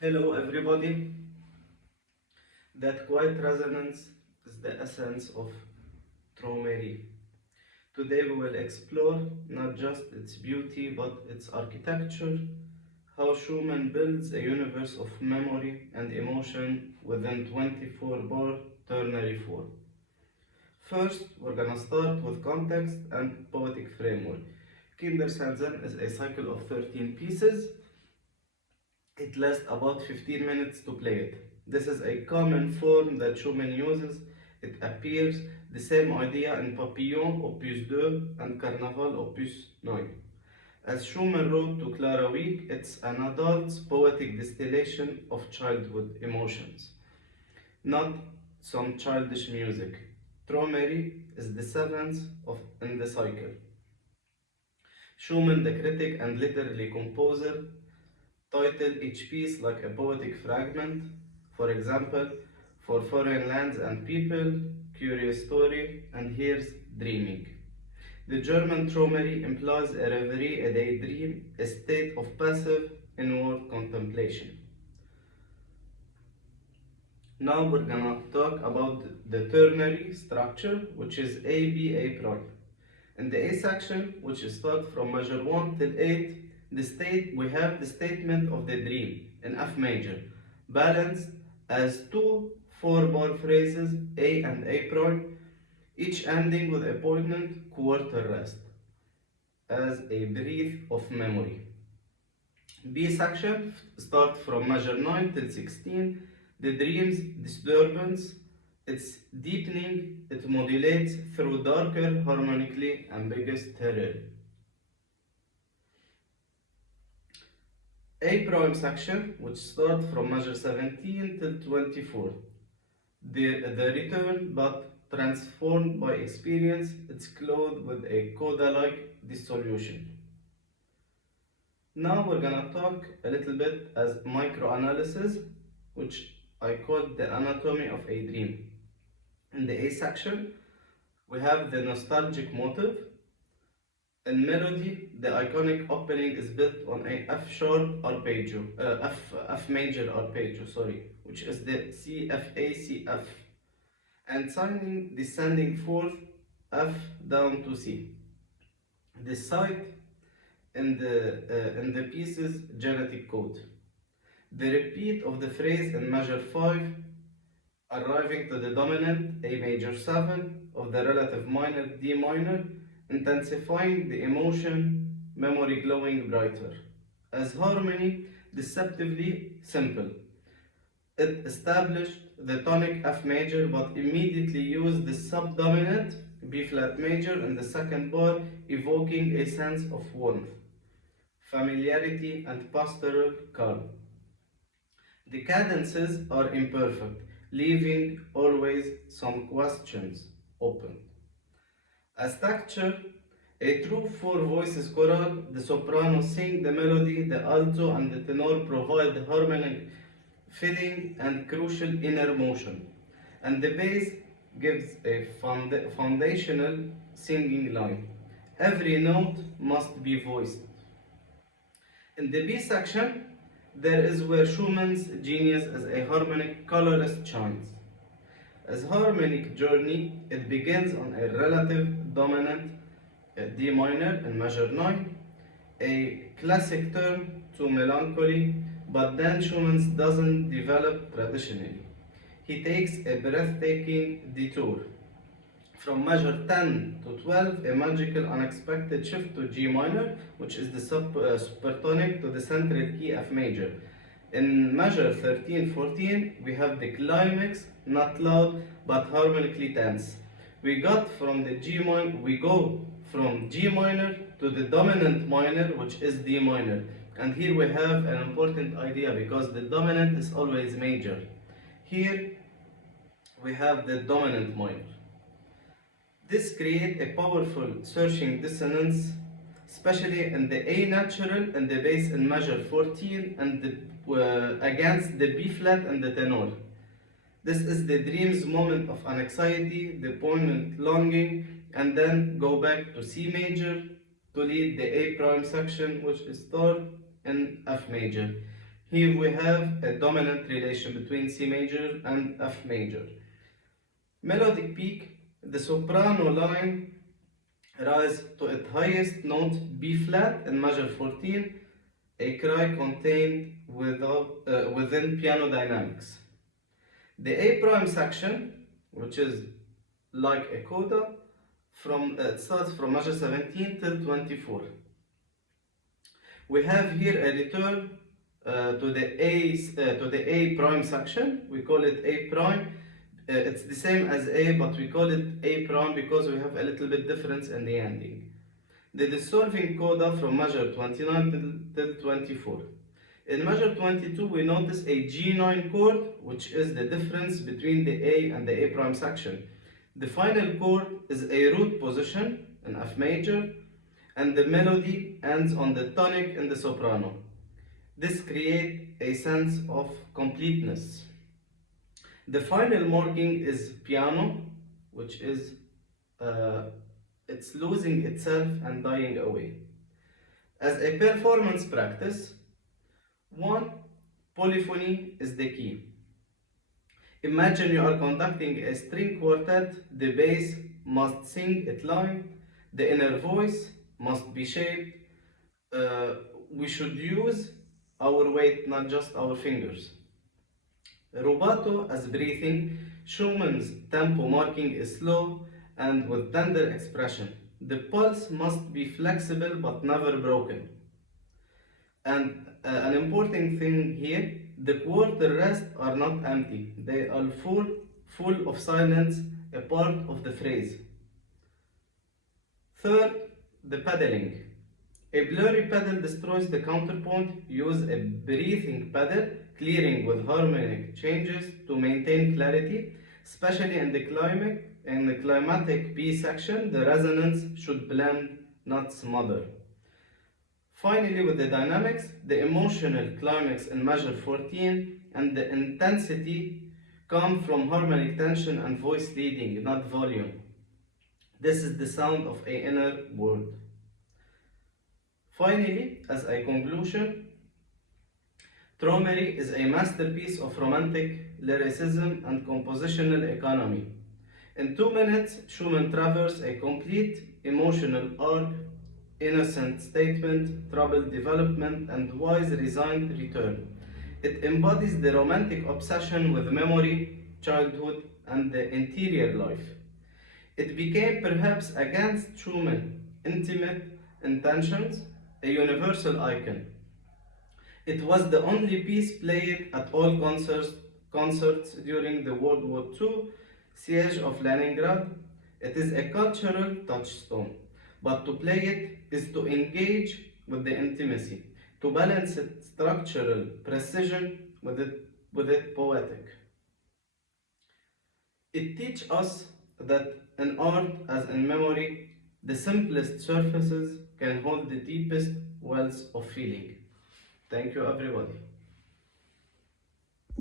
Hello everybody. That quiet resonance is the essence of Traumerie. Today we will explore not just its beauty but its architecture, how Schumann builds a universe of memory and emotion within 24-bar ternary form. First, we're gonna start with context and poetic framework. Kindersalzen is a cycle of 13 pieces. It lasts about 15 minutes to play it. This is a common form that Schumann uses. It appears the same idea in Papillon Opus 2 and Carnaval Opus 9. As Schumann wrote to Clara Wieck, it's an adult's poetic distillation of childhood emotions, not some childish music. Traumerie is the seventh in the cycle. Schumann, the critic and literary composer, titled each piece like a poetic fragment. For example, For Foreign Lands and People, Curious Story, and Here's Dreaming. The German Traumerie implies a reverie, a daydream, a state of passive inward contemplation. Now we're gonna talk about the ternary structure, which is A, B, A prime. In the A section, which starts from measure 1 till 8, we have the statement of the dream in F major, balanced as two 4-bar phrases A and A prime, each ending with a poignant quarter rest as a breath of memory. B section starts from measure 9 till 16, the dream's disturbance, its deepening, it modulates through darker, harmonically ambiguous terror. A prime section, which starts from measure 17 till 24. The return, but transformed by experience, it's clothed with a coda-like dissolution. Now we're gonna talk a little bit as microanalysis, which I call the anatomy of a dream. In the A section, we have the nostalgic motive. In melody, the iconic opening is built on a F sharp arpeggio, F major arpeggio, which is the C F A C F, and signing descending fourth F down to C. The site in the piece's genetic code. The repeat of the phrase in measure 5, arriving to the dominant A major 7 of the relative minor D minor, intensifying the emotion, memory glowing brighter. As harmony, deceptively simple. It established the tonic F major but immediately used the subdominant B flat major in the second bar, evoking a sense of warmth, familiarity, and pastoral calm. The cadences are imperfect, leaving always some questions open. As texture, a true four voices choral, the soprano sing the melody, the alto and the tenor provide the harmonic filling and crucial inner motion, and the bass gives a foundational singing line. Every note must be voiced. In the B section, there is where Schumann's genius as a harmonic colorist shines. As harmonic journey, it begins on a relative dominant D minor in measure 9, a classic turn to melancholy, but then Schumann doesn't develop traditionally. He takes a breathtaking detour. From measure 10 to 12, a magical unexpected shift to G minor, which is the supertonic to the central key F major. In measure 13-14, we have the climax, not loud, but harmonically tense. We go from G minor to the dominant minor, which is D minor. And here we have an important idea because the dominant is always major. Here we have the dominant minor. This creates a powerful searching dissonance, especially in the A natural and the bass in measure 14 and against the B flat and the tenor. This is the dream's moment of anxiety, the poignant longing, and then go back to C major to lead the A prime section, which is start in F major. Here we have a dominant relation between C major and F major. Melodic peak, the soprano line rise to its highest note B flat in measure 14, a cry contained within piano dynamics. The A prime section, which is like a coda, it starts from measure 17 till 24. We have here a return to the A prime section. We call it A prime. It's the same as A, but we call it A prime because we have a little bit difference in the ending. The dissolving coda from measure 29 till 24. In measure 22, we notice a G9 chord, which is the difference between the A and the A prime section. The final chord is a root position in F major, and the melody ends on the tonic in the soprano. This creates a sense of completeness. The final marking is piano, which is it's losing itself and dying away. As a performance practice, 1. Polyphony is the key. Imagine you are conducting a string quartet. The bass must sing its line, the inner voice must be shaped. We should use our weight, not just our fingers. Rubato as breathing. Schumann's tempo marking is slow and with tender expression. The pulse must be flexible but never broken. And an important thing here, the quarter rests are not empty. They are full of silence, a part of the phrase. Third, the pedaling. A blurry pedal destroys the counterpoint. Use a breathing pedal, clearing with harmonic changes to maintain clarity, especially in the climatic B section. The resonance should blend, not smother. Finally, with the dynamics, the emotional climax in measure 14 and the intensity come from harmonic tension and voice leading, not volume. This is the sound of an inner world. Finally, as a conclusion, Traumerì is a masterpiece of romantic lyricism and compositional economy. In 2 minutes, Schumann traversed a complete emotional arc, innocent statement, troubled development, and wise resigned return. It embodies the romantic obsession with memory, childhood, and the interior life. It became perhaps against Schumann's intimate intentions, a universal icon. It was the only piece played at all concerts during the World War II siege of Leningrad. It is a cultural touchstone, but to play it is to engage with the intimacy, to balance its structural precision with it poetic. It teaches us that in art, as in memory, the simplest surfaces can hold the deepest wells of feeling. Thank you, everybody.